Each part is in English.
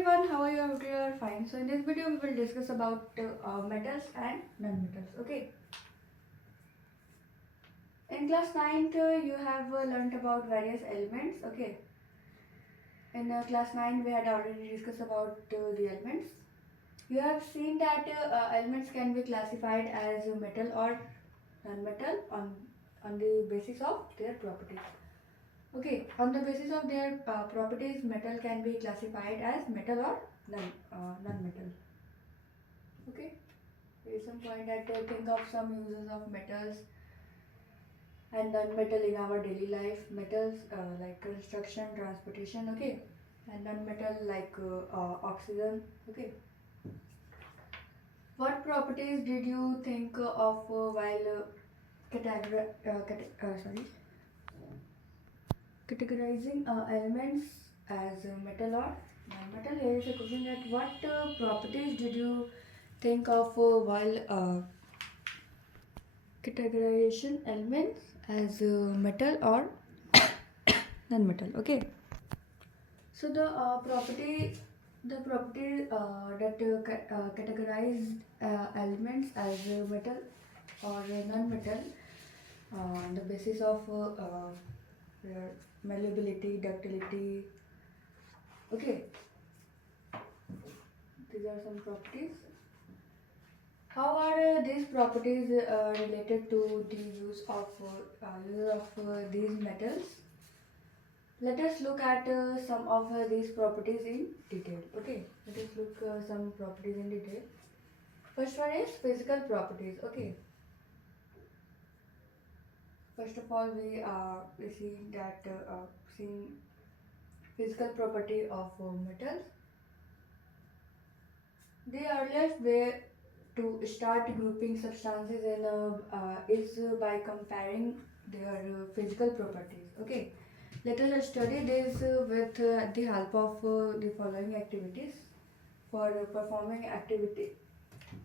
everyone, how are you? I hope you are fine. So in this video we will discuss about metals and non-metals. Okay. In class 9th you have learnt about various elements. Okay. In class 9 we had already discussed about the elements. You have seen that elements can be classified as metal or non-metal on the basis of their properties. Okay, on the basis of their properties, metal can be classified as metal or non-metal. Okay, there is some point that think of some uses of metals and non-metal in our daily life. Metals like construction, transportation. Okay, and non-metal like oxygen. Okay, what properties did you think of while categorizing elements as metal or non-metal? Here is a question that what properties did you think of while categorization elements as metal or non-metal? Okay. So the property that categorized elements as metal or non-metal on the basis of their malleability, ductility. Okay, these are some properties. How are these properties related to the use of these metals? Let us look at some of these properties in detail. Okay, let us look some properties in detail. First one is physical properties. Okay. First of all, we see that seeing physical property of metals. The earliest way to start grouping substances in is by comparing their physical properties. Okay, let us study this with the help of the following activities. For performing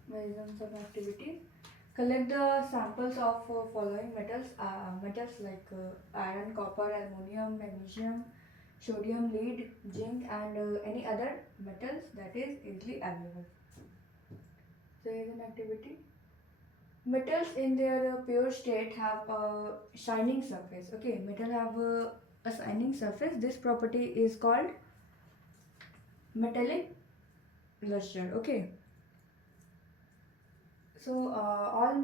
some activities, collect the samples of following metals like iron, copper, aluminum, magnesium, sodium, lead, zinc, and any other metals that is easily available. So here is an activity. Metals in their pure state have a shining surface. Okay, metal have a shining surface. This property is called metallic luster. Okay. So almost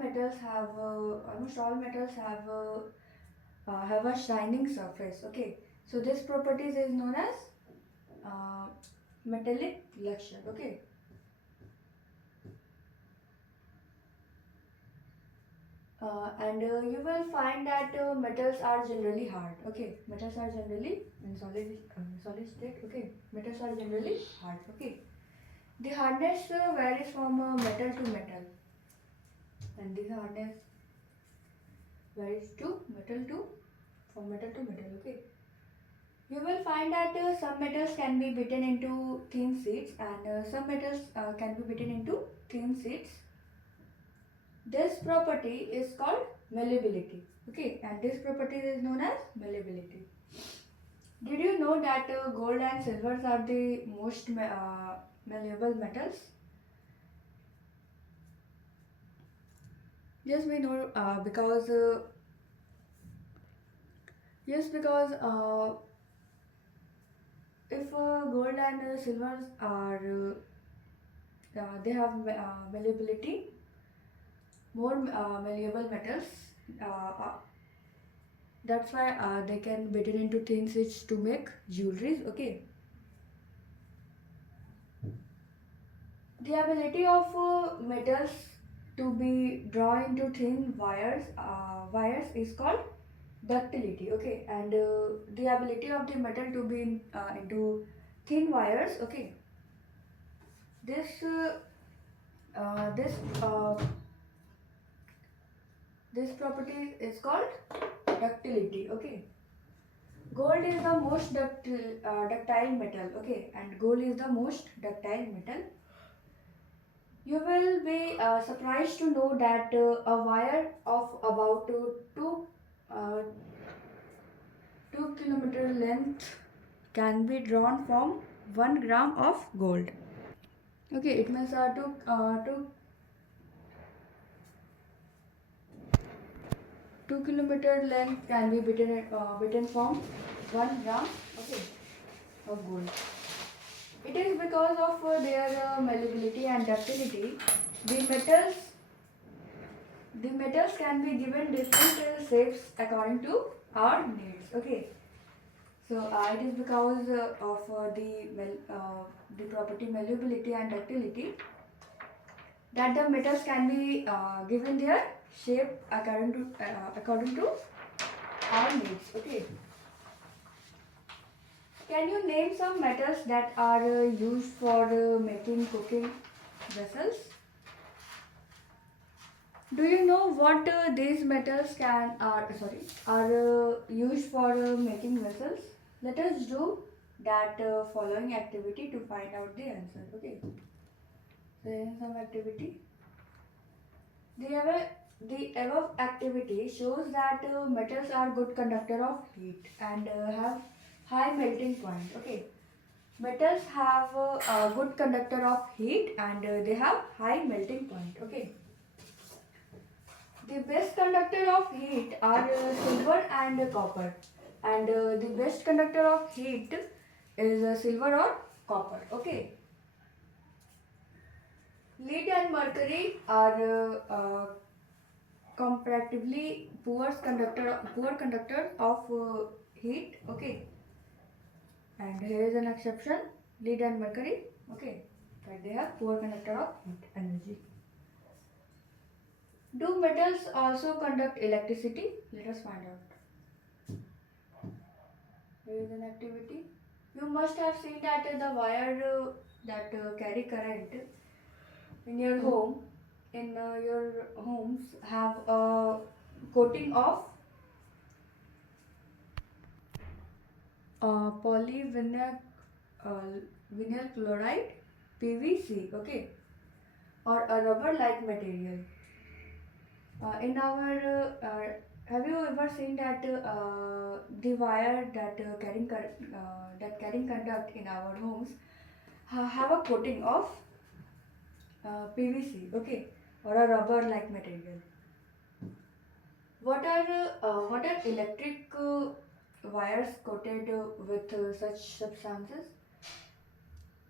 all metals have a shining surface. Okay. So this properties is known as uh, metallic luster. Okay. And you will find that metals are generally hard. Okay, metals are generally in solid state. Okay, metals are generally hard. Okay, the hardness varies from metal to metal, and this hardness varies to metal to from metal to metal. Okay, you will find that some metals can be beaten into thin sheets, and some metals can be beaten into thin sheets. This property is called malleability. Okay, and this property is known as malleability. Did you know that gold and silver are the most malleable metals? Yes, we know because if gold and silver are they have malleability, more malleable metals. Uh, That's why they can be beaten into thin sheets to make jewelries. Okay. The ability of metals to be drawn into thin wires is called ductility. Okay, and the ability of the metal to be into thin wires. Okay, this uh, uh, this uh, this property is called ductility. Okay. Gold is the most ductile metal. Okay, and gold is the most ductile metal. You will be surprised to know that a wire of about 2 kilometer length can be drawn from 1 gram of gold. Okay, it means 2 kilometer length can be beaten from 1 gram, okay, of gold. It is because of their malleability and ductility. The metals the metals can be given different shapes according to our needs. Okay, so it is because of the property malleability and ductility that the metals can be given their shape according to our needs. Okay, can you name some metals that are used for making cooking vessels? Do you know what these metals are used for making vessels? Let us do that following activity to find out the answer. Okay. So here is some activity. The above activity shows that metals are good conductor of heat and have high melting point. Okay. Metals have a good conductor of heat and they have high melting point. Okay. The best conductor of heat are silver and copper, and the best conductor of heat is silver or copper. Okay. Lead and mercury are comparatively poor conductor of heat. Okay. And here is an exception: lead and mercury. Okay, but they have poor conductor of heat energy. Do metals also conduct electricity? Let us find out. Here is an activity. You must have seen that the wire that carry current in your home, in your homes, have a coating of polyvinyl vinyl chloride, PVC. Okay, or a rubber-like material. In our have you ever seen that the wire that carrying conduct in our homes have a coating of PVC, okay, or a rubber like material? What are electric wires coated with such substances?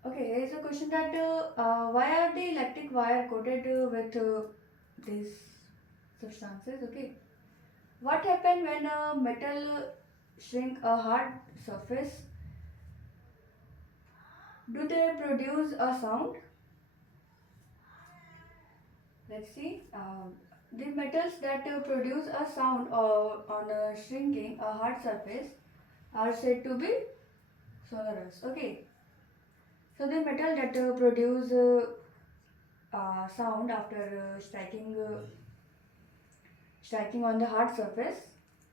Okay, here is a question that why are the electric wire coated with these substances? Okay, what happens when a metal shrink a hard surface? Do they produce a sound? Let's see. The metals that produce a sound on shrinking a hard surface are said to be sonorous. Okay. So the metal that produce sound after striking on the hard surface,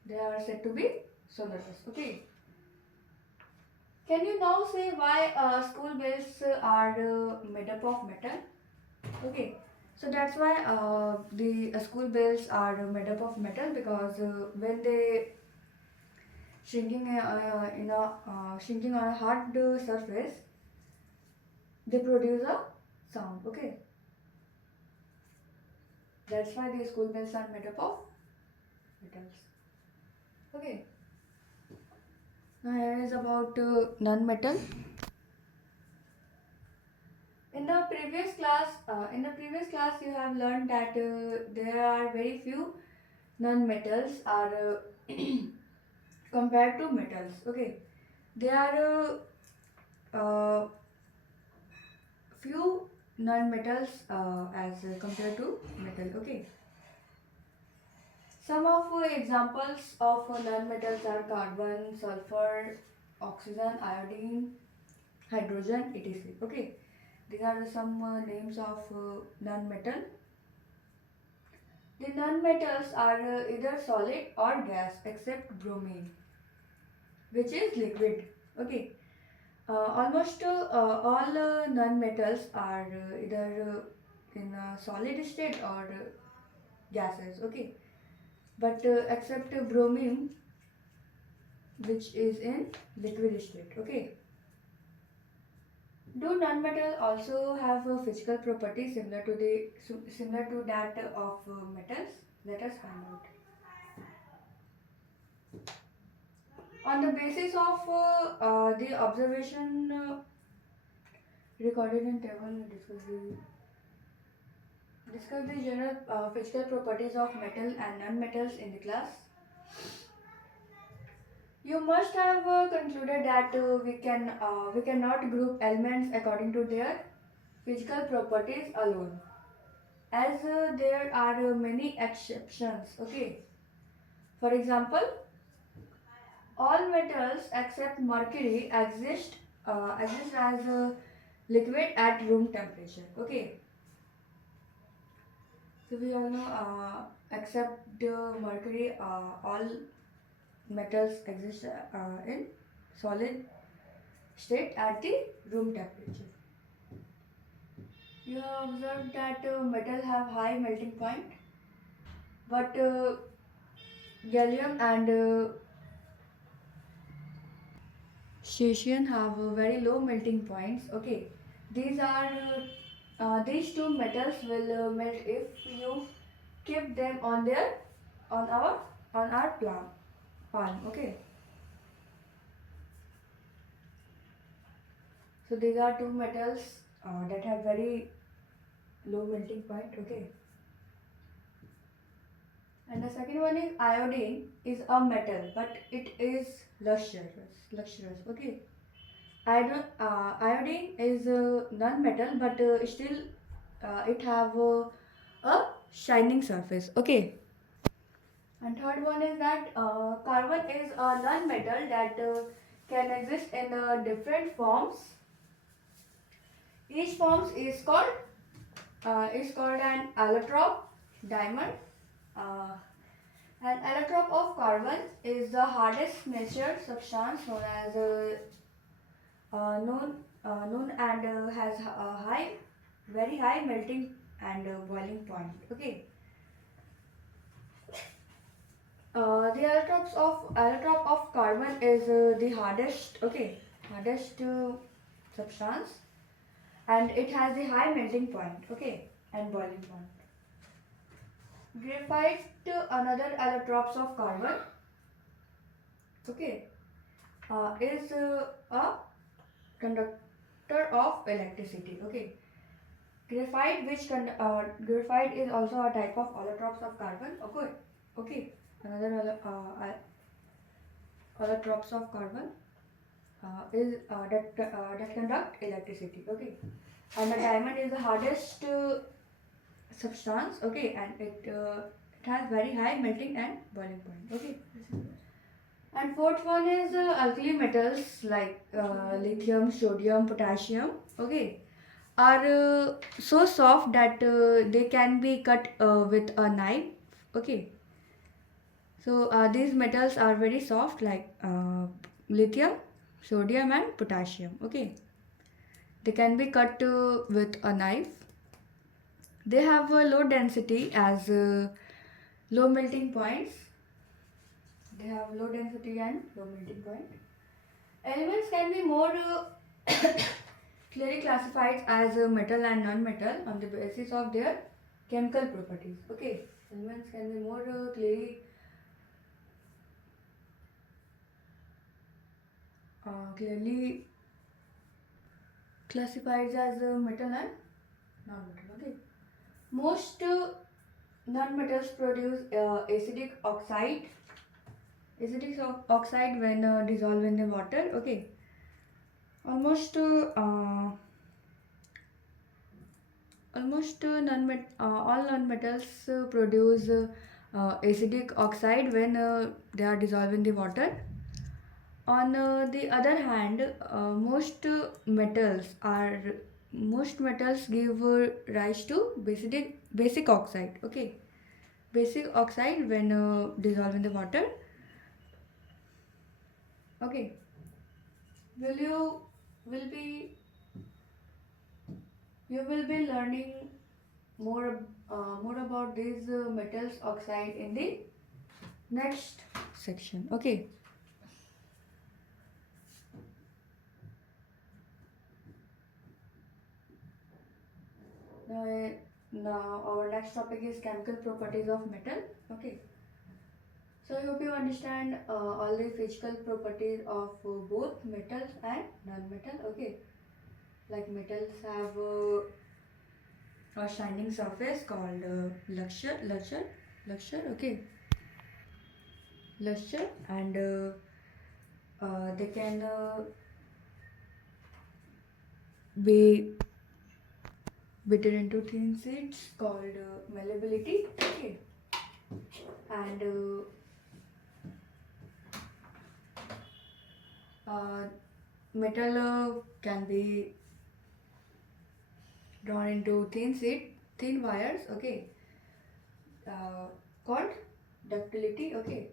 they are said to be sonorous. Okay. Can you now say why school bells are made up of metal? Okay, so that's why the school bells are made up of metal because when they shrinking on a hard surface, they produce a sound. Okay, that's why the school bells are made up of metals. Okay, now here is about non-metal. In the previous class, you have learned that there are very few non-metals are compared to metals. Okay, there are few non-metals as compared to metal. Okay, some of examples of non-metals are carbon, sulfur, oxygen, iodine, hydrogen, etc. Okay, these are some names of non-metal. The non-metals are either solid or gas except bromine, which is liquid. Okay, almost all non-metals are either in a solid state or gases. Okay, but except bromine, which is in liquid state. Okay, Do non-metal also have a physical property similar to that of metals? Let us find out. On the basis of the observation recorded in table, discuss the general physical properties of metal and non-metals in the class. You must have concluded that we cannot group elements according to their physical properties alone, as there are many exceptions. Okay, for example, all metals except mercury exist as a liquid at room temperature. Okay, so we all know except mercury, all metals exist in solid state at the room temperature. You have observed that metal have high melting point, but gallium and cesium have very low melting points. Okay, these two metals will melt if you keep them on our on our palm. Okay, so these are two metals that have very low melting point. Okay, and the second one is iodine is a metal, but it is lustrous. Okay, iodine is a non-metal, but still it have a shining surface. Okay, and third one is that carbon is a non-metal that can exist in different forms. Each form is called an allotrope diamond. Uh, an allotrope of carbon is the hardest natural substance known and has a very high melting and boiling point. Okay. The allotrope of carbon is the hardest substance, and it has the high melting point. Okay, and boiling point. Graphite, another allotropes of carbon. Okay, is a conductor of electricity. Okay, graphite is also a type of allotropes of carbon. Okay, another allotropes of carbon is that conduct electricity. Okay, and the diamond is the hardest substance. Okay, and it has very high melting and boiling point. Okay, and fourth one is alkali metals like lithium, sodium, potassium. Okay, are so soft that they can be cut with a knife. Okay, so these metals are very soft like lithium, sodium, and potassium. Okay, they can be cut with a knife. They have a low density as low melting points. They have low density and low melting point. Elements can be more clearly classified as metal and non-metal on the basis of their chemical properties. Okay, elements can be more clearly classified as metal and non-metal. Okay, most non-metals produce acidic oxide when dissolved in the water. Okay, almost all non-metals produce acidic oxide when they are dissolved in the water. On the other hand, most metals give rise to basic oxide. Okay, basic oxide when dissolved in the water. Okay, will you will be you will be learning more about these metals oxide in the next section. Okay. Now our next topic is chemical properties of metal. Okay. So I hope you understand all the physical properties of both metals and non-metal. Okay. Like metals have a shining surface called luster. Okay. Luster, and they can be bitten into thin sheets called malleability. Okay. And metal can be drawn into thin wires. Okay. uh, Called ductility. Okay.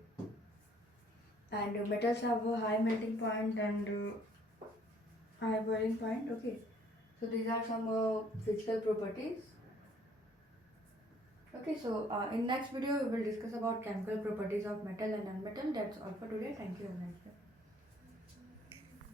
And metals have a high melting point and high boiling point. Okay. So these are some physical properties. Okay, so in next video we will discuss about chemical properties of metal and non-metal. That's all for today. Thank you. Have a nice day.